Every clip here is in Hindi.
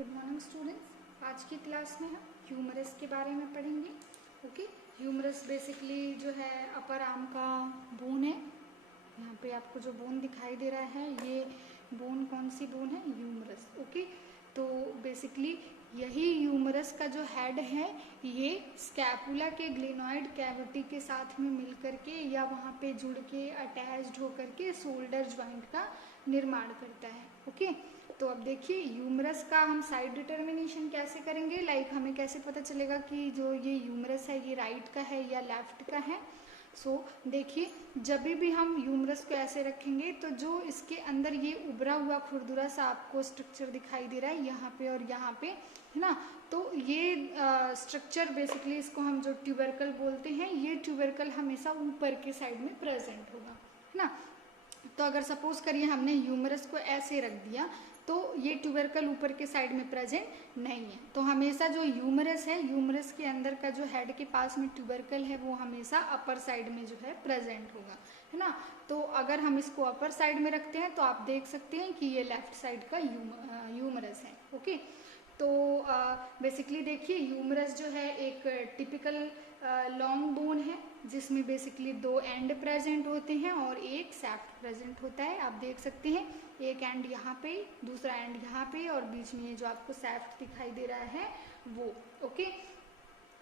Good morning students. आज की क्लास में हम ह्यूमरस के बारे में पढ़ेंगे। ओके, ह्यूमरस बेसिकली जो है अपर आर्म का बोन है। यहाँ पे आपको जो बोन दिखाई दे रहा है ये बोन कौन सी बोन है? ह्यूमरस। ओके, तो बेसिकली यही ह्यूमरस का जो हेड है ये स्कैपुला के ग्लेनॉइड कैविटी के साथ में मिलकर के या वहाँ पे जुड़ के अटैच्ड होकर के शोल्डर ज्वाइंट का निर्माण करता है। ओके, तो अब देखिए ह्यूमरस का हम साइड डिटर्मिनेशन कैसे करेंगे, लाइक हमें कैसे पता चलेगा कि जो ये ह्यूमरस है ये राइट का है या लेफ्ट का है। देखिए जब भी हम ह्यूमरस को ऐसे रखेंगे तो जो इसके अंदर ये उभरा हुआ खुरदुरा सा आपको स्ट्रक्चर दिखाई दे रहा है यहाँ पे और यहाँ पे, है ना। तो ये स्ट्रक्चर बेसिकली इसको हम जो ट्यूबरकल बोलते हैं, ये ट्यूबरकल हमेशा ऊपर के साइड में प्रेजेंट होगा, है ना। तो अगर सपोज करिए हमने ह्यूमरस को ऐसे रख दिया तो ये ट्यूबरकल ऊपर के साइड में प्रेजेंट नहीं है। तो हमेशा जो ह्यूमरस है, ह्यूमरस के अंदर का जो हेड के पास में ट्यूबरकल है वो हमेशा अपर साइड में जो है प्रेजेंट होगा, है ना। तो अगर हम इसको अपर साइड में रखते हैं तो आप देख सकते हैं कि ये लेफ्ट साइड का ह्यूमरस है। ओके, तो बेसिकली देखिए ह्यूमरस जो है एक टिपिकल लॉन्ग बोन है जिसमें बेसिकली दो एंड प्रेजेंट होते हैं और एक सैफ्ट प्रेजेंट होता है। आप देख सकते हैं एक एंड यहाँ पे, दूसरा एंड यहाँ पे और बीच में जो आपको सैफ्ट दिखाई दे रहा है वो। ओके,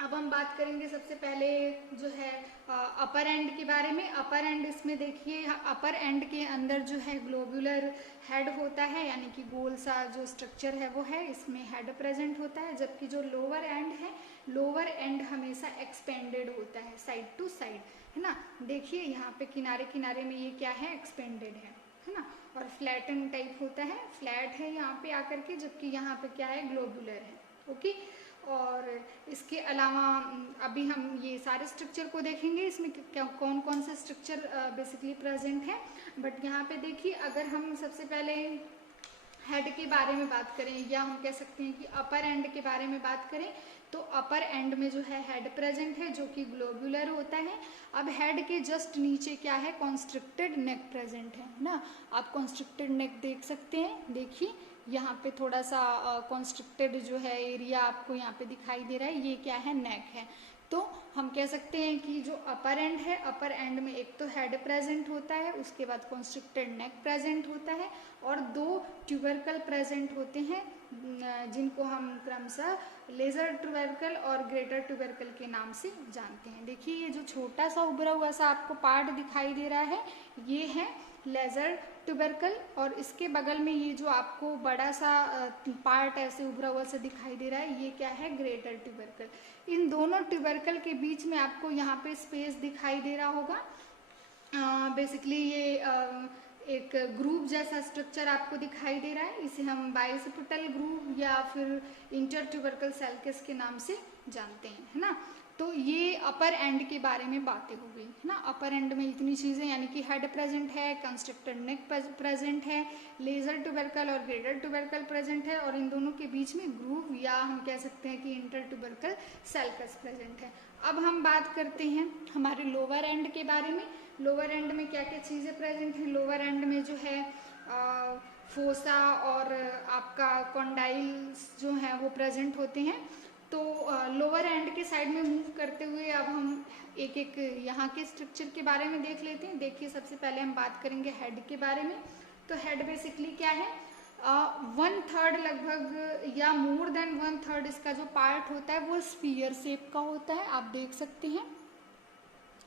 अब हम बात करेंगे सबसे पहले जो है अपर एंड के बारे में। अपर एंड इसमें देखिए अपर एंड के अंदर जो है ग्लोबुलर हेड होता है, यानी कि गोल सा जो स्ट्रक्चर है वो है, इसमें हेड प्रेजेंट होता है। जबकि जो लोअर एंड है, लोअर एंड हमेशा एक्सपेंडेड होता है साइड टू साइड, है ना। देखिए यहाँ पे किनारे किनारे में ये क्या है? एक्सपेंडेड है ना। और फ्लैटन टाइप होता है, फ्लैट है यहाँ पे आकर के, जबकि यहाँ पे क्या है? ग्लोबुलर है। ओके, और इसके अलावा अभी हम ये सारे स्ट्रक्चर को देखेंगे, इसमें क्या कौन कौन से स्ट्रक्चर बेसिकली प्रेजेंट है। बट यहाँ पे देखिए अगर हम सबसे पहले हेड के बारे में बात करें या हम कह सकते हैं कि अपर एंड के बारे में बात करें तो अपर एंड में जो है हेड प्रेजेंट है जो कि ग्लोबुलर होता है। अब हेड के जस्ट नीचे क्या है? कॉन्स्ट्रिक्टेड नेक प्रेजेंट है ना। आप कॉन्स्ट्रिक्टेड नेक देख सकते हैं, देखिए यहाँ पे थोड़ा सा कॉन्स्ट्रिक्टेड जो है एरिया आपको यहाँ पे दिखाई दे रहा है, ये क्या है? नेक है। तो हम कह सकते हैं कि जो अपर एंड है, अपर एंड में एक तो हेड प्रेजेंट होता है, उसके बाद कॉन्स्ट्रिक्टेड नेक प्रेजेंट होता है और दो ट्यूबरकल प्रेजेंट होते हैं जिनको हम क्रमशः लेजर ट्यूबरकल और ग्रेटर ट्यूबरकल के नाम से जानते हैं। देखिए ये जो छोटा सा उभरा हुआ सा आपको पार्ट दिखाई दे रहा है ये है लेजर ट्यूबरकल, और इसके बगल में ये जो आपको बड़ा सा पार्ट ऐसे उभरा हुआ सा दिखाई दे रहा है ये क्या है? Greater tubercle. इन दोनों ट्यूबरकल के बीच में आपको यहाँ पे स्पेस दिखाई दे रहा होगा। बेसिकली ये एक ग्रूव जैसा स्ट्रक्चर आपको दिखाई दे रहा है, इसे हम बाइसिपिटल ग्रूव या फिर इंटर ट्यूबरकल सेल्कस के नाम से जानते हैं, है ना। तो ये अपर एंड के बारे में बातें हो गई, है ना। अपर एंड में इतनी चीज़ें, यानी कि हेड प्रेजेंट है, कंस्ट्रक्टेड नेक प्रेजेंट है, लेजर ट्यूबरकल और ग्रेटर ट्यूबरकल प्रेजेंट है और इन दोनों के बीच में ग्रूव या हम कह सकते हैं कि इंटर ट्यूबरकल सेल्कस प्रेजेंट है। अब हम बात करते हैं हमारे लोअर एंड के बारे में। लोअर एंड में क्या क्या चीज़ें प्रेजेंट हैं? लोअर एंड में जो है फोसा और आपका कॉन्डाइल्स जो है वो प्रेजेंट होते हैं। तो लोअर एंड के साइड में मूव करते हुए अब हम एक एक यहाँ के स्ट्रक्चर के बारे में देख लेते हैं। देखिए सबसे पहले हम बात करेंगे हेड के बारे में। तो हेड बेसिकली क्या है? 1/3 लगभग या मोर देन 1/3 इसका जो पार्ट होता है वो स्फीयर शेप का होता है, आप देख सकते हैं,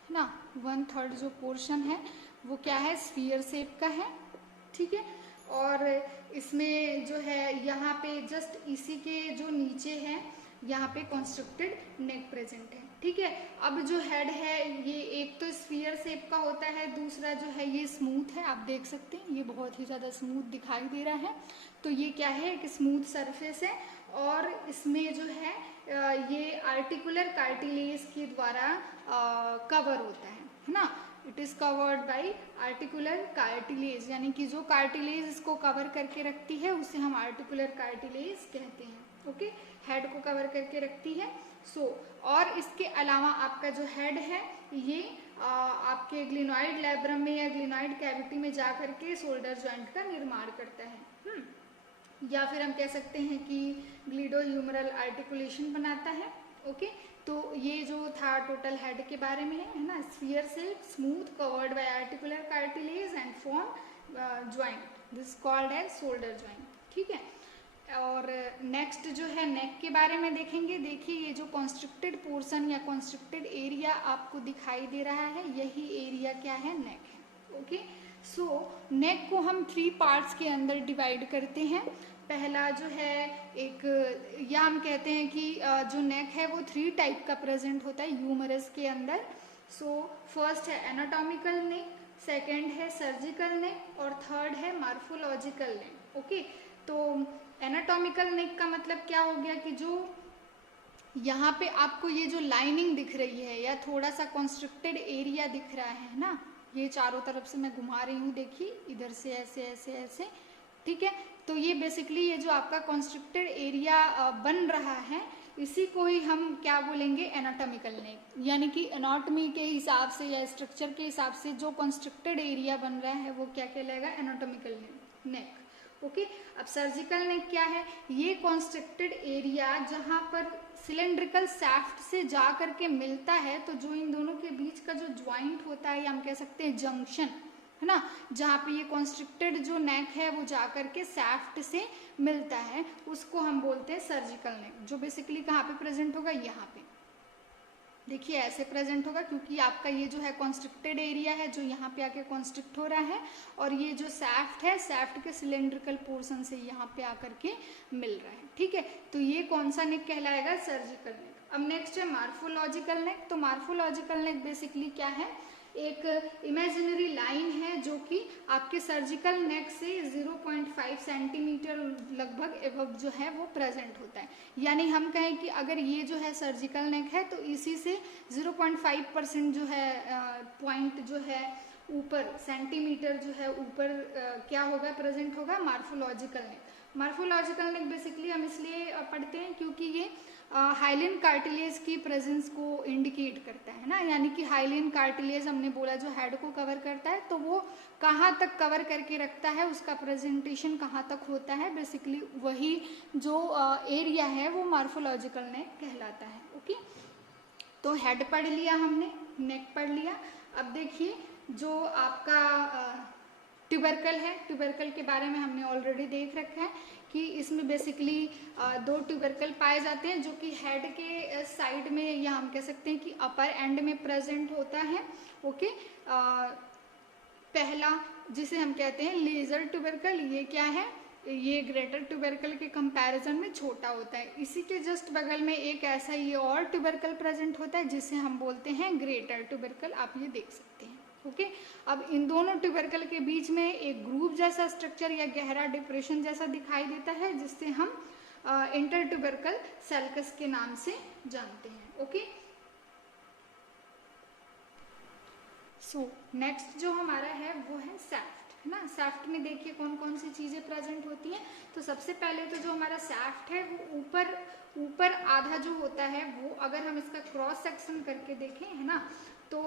है ना। 1/3 जो पोर्शन है वो क्या है? स्फीयर शेप का है, ठीक है। और इसमें जो है यहाँ पे जस्ट इसी के जो नीचे है यहाँ पे कॉन्स्ट्रक्टेड नेक प्रेजेंट है, ठीक है। अब जो हेड है ये एक तो स्फीयर शेप का होता है, दूसरा जो है ये स्मूथ है, आप देख सकते हैं ये बहुत ही ज़्यादा स्मूथ दिखाई दे रहा है। तो ये क्या है? एक स्मूथ सरफेस है और इसमें जो है ये आर्टिकुलर कार्टिलेज के द्वारा कवर होता है ना। It is covered by articular cartilage, यानी कि जो कार्टिलेज इसको कवर करके रखती है उसे हम आर्टिकुलर कार्टिलेज कहते हैं। ओके, हेड को कवर करके रखती है। और इसके अलावा आपका जो हेड है ये आपके ग्लिनॉइड लैब्रम में या ग्लिनॉइड कैविटी में जा करके शोल्डर जॉइंट का निर्माण करता है। या फिर हम कह सकते हैं कि ग्लिडोह्यूमरल आर्टिकुलेशन बनाता है। ओके, तो ये जो था टोटल हेड के बारे में है ना। स्फीयर से smooth covered by articular cartilage and form joint, this called as shoulder joint. ठीक है, और नेक्स्ट जो है नेक के बारे में देखेंगे। देखिए ये जो कॉन्स्ट्रिक्टेड पोर्शन या कॉन्स्ट्रिक्टेड एरिया आपको दिखाई दे रहा है, यही एरिया क्या है, नेक है। ओके, सो नेक को हम 3 पार्ट्स के अंदर डिवाइड करते हैं। पहला जो है एक, या हम कहते हैं कि जो नेक है वो 3 टाइप का प्रेजेंट होता है ह्यूमरस के अंदर। सो फर्स्ट है एनाटॉमिकल नेक, सेकेंड है सर्जिकल नेक और थर्ड है मॉर्फोलॉजिकल नेक। ओके, तो एनाटॉमिकल नेक का मतलब क्या हो गया कि जो यहाँ पे आपको ये जो लाइनिंग दिख रही है या थोड़ा सा कॉन्स्ट्रिक्टेड एरिया दिख रहा है ना, ये चारों तरफ से मैं घुमा रही हूँ, देखिए इधर से ऐसे ऐसे ऐसे। ठीक है, तो ये बेसिकली ये जो आपका कॉन्स्ट्रिक्टेड एरिया बन रहा है, इसी को ही हम क्या बोलेंगे, एनाटॉमिकल नेक। यानी कि एनाटॉमी के हिसाब से या स्ट्रक्चर के हिसाब से जो कॉन्स्ट्रिक्टेड एरिया बन रहा है वो क्या कहलाएगा, एनाटॉमिकल नेक। ओके, अब सर्जिकल नेक क्या है, ये कॉन्स्ट्रिक्टेड एरिया जहां पर सिलेंड्रिकल सैफ्ट से जा करके मिलता है, तो जो इन दोनों के बीच का जो ज्वाइंट होता है या हम कह सकते हैं जंक्शन है ना, जहाँ पे ये कॉन्स्ट्रिक्टेड जो नेक है वो जा करके सैफ्ट से मिलता है, उसको हम बोलते हैं सर्जिकल नेक। जो बेसिकली कहाँ पे प्रेजेंट होगा, यहाँ पे देखिए ऐसे प्रेजेंट होगा, क्योंकि आपका ये जो है कॉन्स्ट्रिक्टेड एरिया है जो यहाँ पे आके कॉन्स्ट्रिक्ट हो रहा है, और ये जो सैफ्ट है, सैफ्ट के सिलेंड्रिकल पोर्शन से यहाँ पे आकर के मिल रहा है। ठीक है, तो ये कौन सा नेक कहलाएगा, सर्जिकल नेक। अब नेक्स्ट है मॉर्फोलॉजिकल नेक। तो मॉर्फोलॉजिकल नेक बेसिकली क्या है, एक इमेजिनरी लाइन है जो कि आपके सर्जिकल नेक से 0.5 सेंटीमीटर लगभग एबव जो है वो प्रेजेंट होता है। यानी हम कहें कि अगर ये जो है सर्जिकल नेक है तो इसी से 0.5% जो है पॉइंट जो है ऊपर सेंटीमीटर जो है ऊपर क्या होगा, प्रेजेंट होगा, मॉर्फोलॉजिकल नेक। मॉर्फोलॉजिकल नेक बेसिकली हम इसलिए पढ़ते हैं क्योंकि ये हाइलिन कार्टिलेज की प्रेजेंस को इंडिकेट करता है ना। यानी कि हाइलिन कार्टिलेज हमने बोला जो हेड को कवर करता है, तो वो कहाँ तक कवर करके रखता है, उसका प्रेजेंटेशन कहाँ तक होता है, बेसिकली वही जो एरिया है वो मॉर्फोलॉजिकल नेक कहलाता है। ओके, तो हेड पढ़ लिया हमने, नेक पढ़ लिया। अब देखिए जो आपका ट्यूबरकल है, ट्यूबरकल के बारे में हमने ऑलरेडी देख रखा है कि इसमें बेसिकली 2 ट्यूबरकल पाए जाते हैं जो कि हेड के साइड में या हम कह सकते हैं कि अपर एंड में प्रेजेंट होता है। ओके, पहला जिसे हम कहते हैं लेजर ट्यूबरकल, ये क्या है, ये ग्रेटर ट्यूबरकल के कंपैरिजन में छोटा होता है। इसी के जस्ट बगल में एक ऐसा ये और ट्यूबरकल प्रेजेंट होता है जिसे हम बोलते हैं ग्रेटर ट्यूबरकल, आप ये देख सकते हैं। ओके, अब इन दोनों ट्यूबरकल के बीच में एक ग्रूव जैसा स्ट्रक्चर या गहरा डिप्रेशन जैसा दिखाई देता है जिससे हम इंटर ट्यूबरकल सेल्कस के नाम से जानते हैं। ओके, सो नेक्स्ट जो हमारा है वो है सैफ्ट, है ना। सैफ्ट में देखिए कौन कौन सी चीजें प्रेजेंट होती हैं। तो सबसे पहले तो जो हमारा सैफ्ट है वो ऊपर आधा जो होता है वो, अगर हम इसका क्रॉस सेक्शन करके देखें, है ना, तो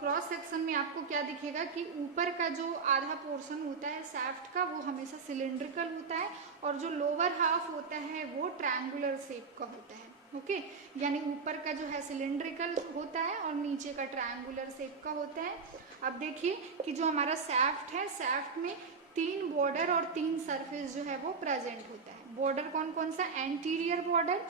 क्रॉस सेक्शन में आपको क्या दिखेगा कि ऊपर का जो आधा पोर्शन होता है सैफ्ट का वो हमेशा सिलेंड्रिकल होता है, और जो लोअर हाफ होता है वो ट्रायंगुलर शेप का होता है। ओके, यानी ऊपर का जो है सिलेंड्रिकल होता है और नीचे का ट्रायंगुलर शेप का होता है। अब देखिए कि जो हमारा सैफ्ट है, सैफ्ट में 3 बॉर्डर और 3 सरफेस जो है वो प्रेजेंट होता है। बॉर्डर कौन कौन सा, एंटीरियर बॉर्डर,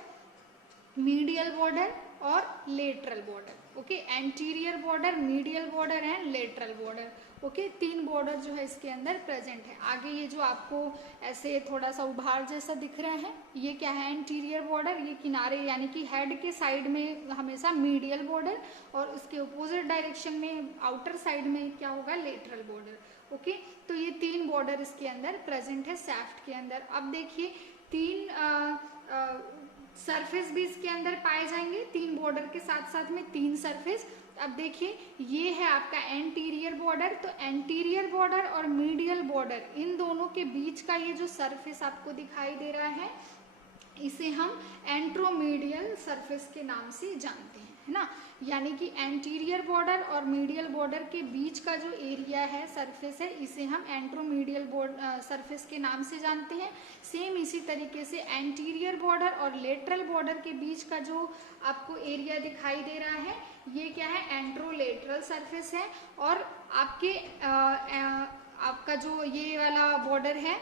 मीडियल बॉर्डर और lateral border. Okay, anterior border, medial border and lateral border. Okay, 3 border जो है इसके अंदर प्रेजेंट है। आगे ये जो आपको ऐसे थोड़ा सा उभार जैसा दिख रहा है, ये क्या है, एंटीरियर बॉर्डर। ये किनारे यानी कि हेड के साइड में हमेशा मीडियल बॉर्डर, और उसके अपोजिट डायरेक्शन में आउटर साइड में क्या होगा, लेटरल बॉर्डर। ओके, तो ये 3 बॉर्डर इसके अंदर प्रेजेंट है सैफ्ट के अंदर। अब देखिए 3 सरफेस भी इसके अंदर पाए जाएंगे, 3 बॉर्डर के साथ साथ में 3 सरफेस। अब देखिए ये है आपका एंटीरियर बॉर्डर, तो एंटीरियर बॉर्डर और मीडियल बॉर्डर इन दोनों के बीच का ये जो सरफेस आपको दिखाई दे रहा है, इसे हम एंट्रोमीडियल सरफेस के नाम से जानते हैं। है ना। यानी कि एंटीरियर बॉर्डर और मीडियल बॉर्डर के बीच का जो एरिया है, सरफेस है, इसे हम एंट्रोमीडियल सरफेस के नाम से जानते हैं। सेम इसी तरीके से एंटीरियर बॉर्डर और लेटरल बॉर्डर के बीच का जो आपको एरिया दिखाई दे रहा है, ये क्या है, एंट्रोलेटरल सरफेस है। और आपका जो ये वाला बॉर्डर है,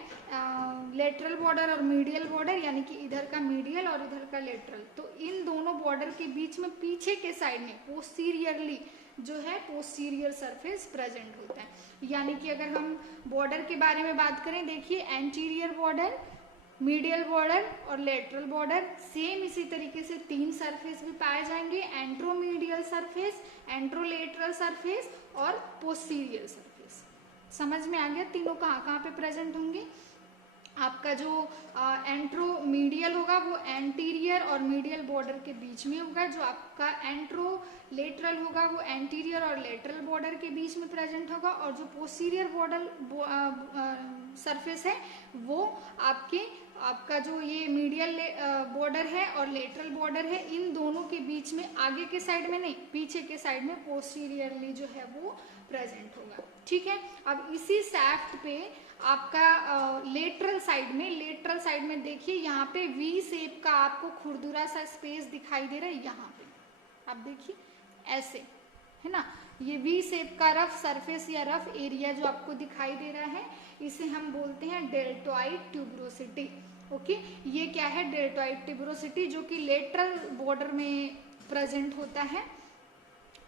लेटरल बॉर्डर और मीडियल बॉर्डर, यानी कि इधर का मीडियल और इधर का लेटरल, तो इन दोनों बॉर्डर के बीच में पीछे के साइड में पोस्टीरियरली जो है पोस्टीरियर सरफेस प्रेजेंट होता है। यानी कि अगर हम बॉर्डर के बारे में बात करें, देखिए एंटीरियर बॉर्डर, मीडियल बॉर्डर और लेटरल बॉर्डर, सेम इसी तरीके से तीन सरफेस भी पाए जाएंगे, एंट्रोमीडियल सरफेस, एंट्रोलेटरल सरफेस और पोस्टीरियर सरफेस। समझ में आ गया तीनों कहाँ कहाँ पे प्रेजेंट होंगे। आपका जो एंट्रोमीडियल होगा वो एंटीरियर और मीडियल बॉर्डर के बीच में होगा। जो आपका एंट्रोलेटरल होगा वो एंटीरियर और लेटरल बॉर्डर के बीच में प्रेजेंट होगा। और जो पोस्टीरियर बॉर्डर सरफेस है वो आपका जो ये मीडियल बॉर्डर है और लेटरल बॉर्डर है, इन दोनों के बीच में, आगे के साइड में नहीं, पीछे के साइड में पोस्टीरियरली जो है वो प्रेजेंट होगा। ठीक है। अब इसी सैफ्ट पे आपका लेटरल साइड में देखिए, यहाँ पे वी शेप का आपको खुरदुरा सा स्पेस दिखाई दे रहा है। यहाँ पे आप देखिए ऐसे, है ना, ये वी शेप का रफ सरफेस या रफ एरिया जो आपको दिखाई दे रहा है, इसे हम बोलते हैं डेल्टॉइड ट्यूबरोसिटी। ओके, ये क्या है, डेल्टॉइड ट्यूबरोसिटी, जो कि लेटरल बॉर्डर में प्रेजेंट होता है।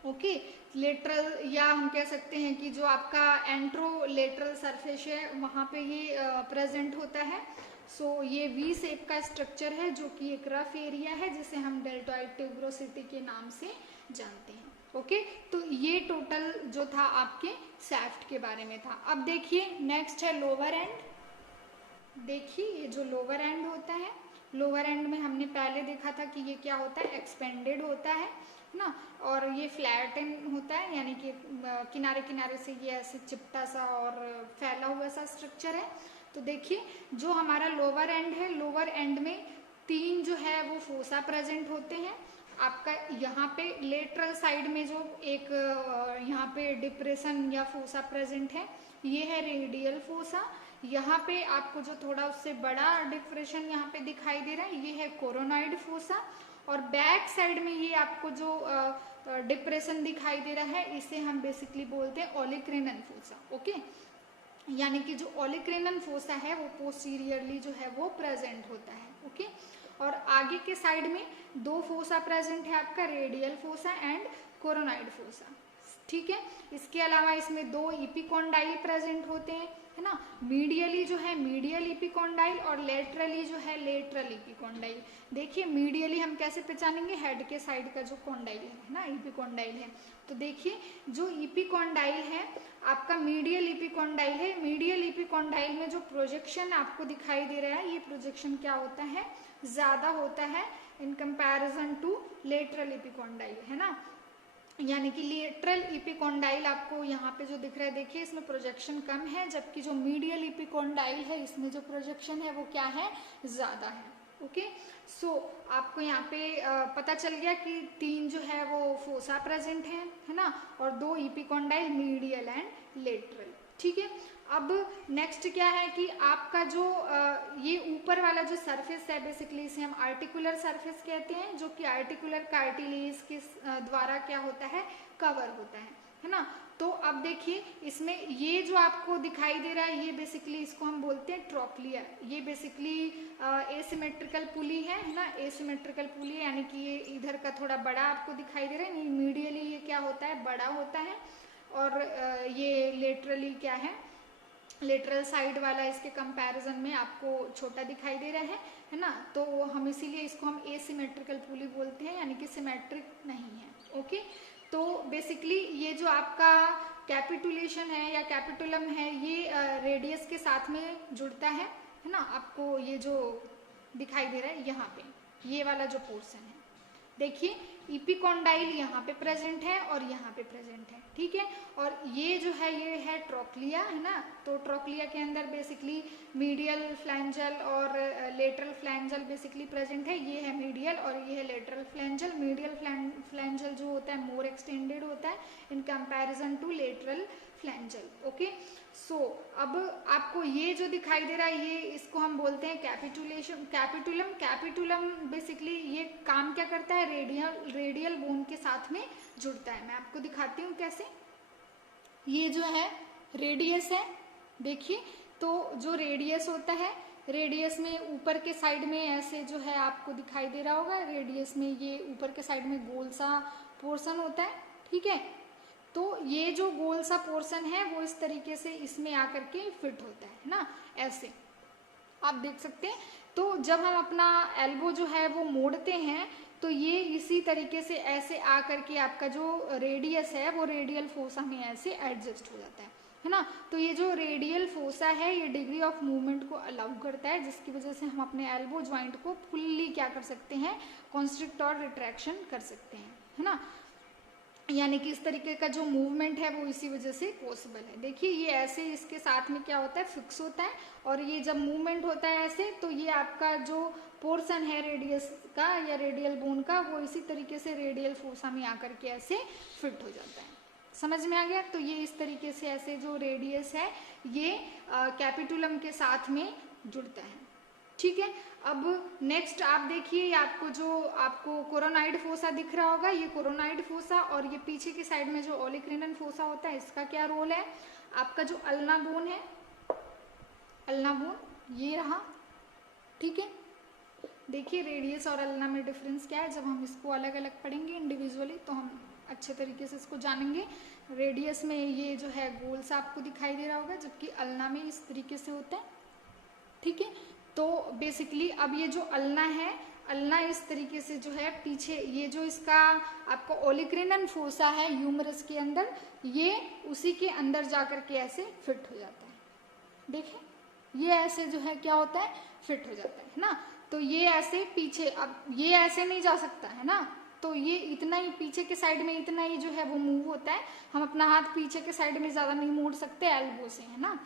ओके, लेटरल, या हम कह सकते हैं कि जो आपका एंट्रोलेटरल सरफेस है वहाँ पे ये प्रेजेंट होता है। सो ये वी शेप का स्ट्रक्चर है जो कि एक रफ एरिया है, जिसे हम डेल्टॉइड ट्यूबरोसिटी के नाम से जानते हैं। ओके, तो ये टोटल जो था आपके सैफ्ट के बारे में था। अब देखिए नेक्स्ट है लोअर एंड। देखिए ये जो लोअर एंड होता है, लोअर एंड में हमने पहले देखा था कि ये क्या होता है, एक्सपेंडेड होता है ना, और ये फ्लैटन होता है, यानी कि किनारे किनारे से ये ऐसे चिपटा सा और फैला हुआ सा स्ट्रक्चर है। तो देखिए जो हमारा लोअर एंड है, लोअर एंड में तीन जो है वो फोसा प्रेजेंट होते हैं। आपका यहाँ पे लेटरल साइड में जो एक यहाँ पे डिप्रेशन या फोसा प्रेजेंट है, ये है रेडियल फोसा। यहाँ पे आपको जो थोड़ा उससे बड़ा डिप्रेशन यहाँ पे दिखाई दे रहा है, ये है कोरोनॉइड फोसा। और बैक साइड में ये आपको जो डिप्रेशन दिखाई दे रहा है, इसे हम बेसिकली बोलते हैं ओलिक्रेनन फोसा। ओके, यानी कि जो ओलिक्रेनन फोसा है वो पोस्टीरियरली जो है वो प्रेजेंट होता है। ओके, और आगे के साइड में दो फोसा प्रेजेंट है, आपका radial fossa and coronoid fossa. ठीक है, इसके अलावा इसमें दो इपिकॉन्डाइल प्रेजेंट होते हैं, है ना, मीडियली जो है मीडियल इपिकॉन्डाइल और लेटरली जो है लेटरल इपिकॉन्डाइल। देखिए मीडियली हम कैसे पहचानेंगे, हेड के साइड का जो कॉन्डाइल है ना, इपिकॉन्डाइल है। तो देखिए जो इपिकॉन्डाइल है आपका मीडियल इपिकॉन्डाइल है। मीडियल इपिकॉन्डाइल में जो प्रोजेक्शन आपको दिखाई दे रहा है, ये प्रोजेक्शन क्या होता है, ज्यादा होता है इन कंपैरिजन टू लेटरल इपिकॉन्डाइल, है ना। यानी कि लेटरल इपिकॉन्डाइल आपको यहाँ पे जो दिख रहा है, देखिए इसमें प्रोजेक्शन कम है, जबकि जो मीडियल इपिकॉन्डाइल है इसमें जो प्रोजेक्शन है वो क्या है, ज्यादा है। ओके, सो आपको यहाँ पे पता चल गया कि तीन जो है वो फोसा प्रेजेंट है ना, और दो इपिकॉन्डाइल मीडियल एंड लेटरल। ठीक है, अब नेक्स्ट क्या है कि आपका जो ये ऊपर वाला जो सरफेस है, बेसिकली इसे हम आर्टिकुलर सरफेस कहते हैं, जो कि आर्टिकुलर कार्टिलेज के द्वारा क्या होता है, कवर होता है ना। तो अब देखिए इसमें ये जो आपको दिखाई दे रहा है, ये बेसिकली इसको हम बोलते हैं ट्रोक्लिया। ये बेसिकली एसिमेट्रिकल पुली है ना, एसिमेट्रिकल पुली है, यानी कि ये इधर का थोड़ा बड़ा आपको दिखाई दे रहा है, मीडियली ये क्या होता है, बड़ा होता है, और ये लेटरली क्या है, लेटरल साइड वाला इसके कंपैरिजन में आपको छोटा दिखाई दे रहा है ना। तो हम इसीलिए इसको हम एसिमेट्रिकल पुली बोलते हैं, यानी कि सिमेट्रिक नहीं है। ओके, तो बेसिकली ये जो आपका कैपिटुलेशन है या कैपिटुलम है, ये रेडियस के साथ में जुड़ता है ना। आपको ये जो दिखाई दे रहा है यहाँ पे, ये वाला जो पोर्शन है, देखिए इपिकॉन्डाइल यहाँ पे प्रेजेंट है और यहाँ पे प्रेजेंट है, ठीक है। और ये जो है ये है ट्रोक्लिया, है ना। तो ट्रोक्लिया के अंदर बेसिकली मीडियल फ्लैंजल और लेटरल फ्लैंजल बेसिकली प्रेजेंट है। ये है मीडियल और ये है लेटरल फ्लैंजल। मीडियल फ्लैंजल जो होता है मोर एक्सटेंडेड होता है in comparison to lateral flangel. Okay, so अब आपको ये जो दिखाई दे रहा है ये इसको हम बोलते हैं कैपिटुलम। कैपिटुलम बेसिकली ये काम क्या करता है, रेडियल बोन के साथ में जुड़ता है। मैं आपको दिखाती हूँ कैसे। ये जो है रेडियस है, देखिए। तो जो रेडियस होता है, रेडियस में ऊपर के साइड में ऐसे जो है आपको दिखाई दे रहा होगा, रेडियस में ये ऊपर के साइड में गोल सा पोर्शन होता है, ठीक है। तो ये जो गोल सा पोर्शन है वो इस तरीके से इसमें आकर के फिट होता है ना, ऐसे आप देख सकते हैं। तो जब हम अपना एल्बो जो है वो मोड़ते हैं तो ये इसी तरीके से ऐसे आकर के आपका जो रेडियस है वो रेडियल फोसा में ऐसे एडजस्ट हो जाता है ना। तो ये जो रेडियल फोसा है ये डिग्री ऑफ मूवमेंट को अलाउ करता है, जिसकी वजह से हम अपने एल्बो ज्वाइंट को फुल्ली क्या कर सकते हैं, कॉन्स्ट्रिक्ट और रिट्रैक्शन कर सकते हैं, है ना। यानी कि इस तरीके का जो मूवमेंट है वो इसी वजह से पॉसिबल है। देखिए ये ऐसे इसके साथ में क्या होता है, फिक्स होता है। और ये जब मूवमेंट होता है ऐसे तो ये आपका जो पोर्शन है रेडियस का या रेडियल बोन का वो इसी तरीके से रेडियल फोसा में आकर के ऐसे फिट हो जाता है। समझ में आ गया। तो ये इस तरीके से ऐसे जो रेडियस है ये कैपिटुलम के साथ में जुड़ता है, ठीक है। अब नेक्स्ट आप देखिए आपको कोरोनाइड फोसा दिख रहा होगा, ये कोरोनाइड फोसा। और ये पीछे की साइड में जो ओलिक्रिनन फोसा होता है इसका क्या रोल है, आपका जो अल्ना बोन है, अल्ना बोन ये रहा, ठीक है। देखिए रेडियस और अल्ना में डिफरेंस क्या है, जब हम इसको अलग अलग पढ़ेंगे इंडिविजुअली तो हम अच्छे तरीके से इसको जानेंगे। रेडियस में ये जो है गोल सा आपको दिखाई दे रहा होगा, जबकि अल्ना में इस तरीके से होता है, ठीक है। तो बेसिकली अब ये जो अल्ना है, अल्ना इस तरीके से जो है पीछे ये जो इसका आपका ओलिक्रिनन फोसा है ह्यूमरस के अंदर, ये उसी के अंदर जाकर के ऐसे फिट हो जाता है। देखें ये ऐसे जो है क्या होता है, फिट हो जाता है ना। तो ये ऐसे पीछे, अब ये ऐसे नहीं जा सकता है ना, तो ये इतना ही पीछे के साइड में इतना ही जो है वो मूव होता है। हम अपना हाथ पीछे के साइड में ज्यादा नहीं मोड़ सकते एल्बो से, है ना।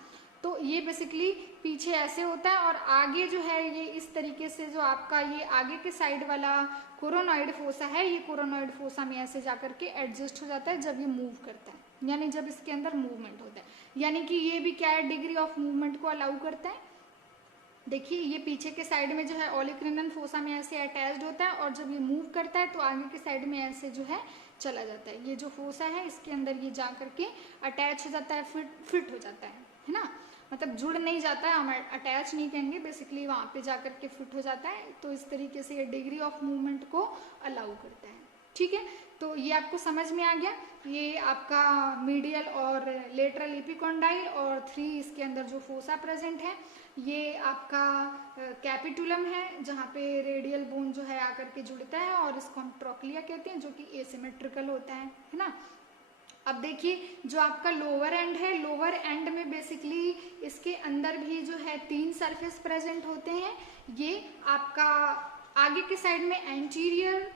तो ये बेसिकली पीछे ऐसे होता है और आगे जो है ये इस तरीके से जो आपका ये आगे के साइड वाला कोरोनॉइड फोसा है, ये कोरोनॉइड फोसा में ऐसे जाकर के एडजस्ट हो जाता है जब ये मूव करता है, यानी जब इसके अंदर मूवमेंट होता है। यानी कि ये भी क्या है, डिग्री ऑफ मूवमेंट को अलाउ करता है। देखिए ये पीछे के साइड में जो है ओलिक्रिनन फोसा में ऐसे अटैच्ड होता है और जब ये मूव करता है तो आगे के साइड में ऐसे जो है चला जाता है। ये जो फोसा है इसके अंदर ये जा करके अटैच हो जाता है, फिट हो जाता है ना। मतलब जुड़ नहीं जाता है, हम अटैच नहीं कहेंगे, बेसिकली वहाँ पे जा करके फिट हो जाता है। तो इस तरीके से ये डिग्री ऑफ मूवमेंट को अलाउ करता है, ठीक है। तो ये आपको समझ में आ गया। ये आपका मीडियल और लेटरल इपिकॉन्डाइल और 3 इसके अंदर जो फोसा प्रेजेंट है, ये आपका कैपिटुलम है जहाँ पे रेडियल बोन जो है आकर के जुड़ता है और इसको हम ट्रोक्लिया कहते हैं, जो कि एसिमेट्रिकल होता है ना। अब देखिए जो आपका लोअर एंड है, लोअर एंड में बेसिकली इसके अंदर भी जो है 3 सरफेस प्रेजेंट होते हैं। ये आपका आगे के साइड में एंटीरियर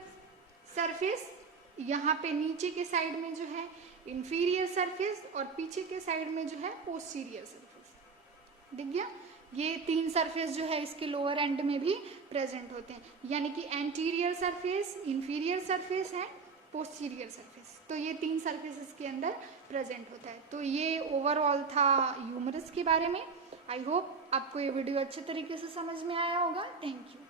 सरफेस, यहाँ पे नीचे के साइड में जो है इंफीरियर सरफेस और पीछे के साइड में जो है पोस्टीरियर सरफेस। दिख गया, ये 3 सरफेस जो है इसके लोअर एंड में भी प्रेजेंट होते हैं, यानी कि एंटीरियर सरफेस, इंफीरियर सरफेस है, पोस्टीरियर सरफेस। तो ये 3 सरफेस इसके अंदर प्रेजेंट होता है। तो ये ओवरऑल था ह्यूमरस के बारे में। आई होप आपको ये वीडियो अच्छे तरीके से समझ में आया होगा। Thank you.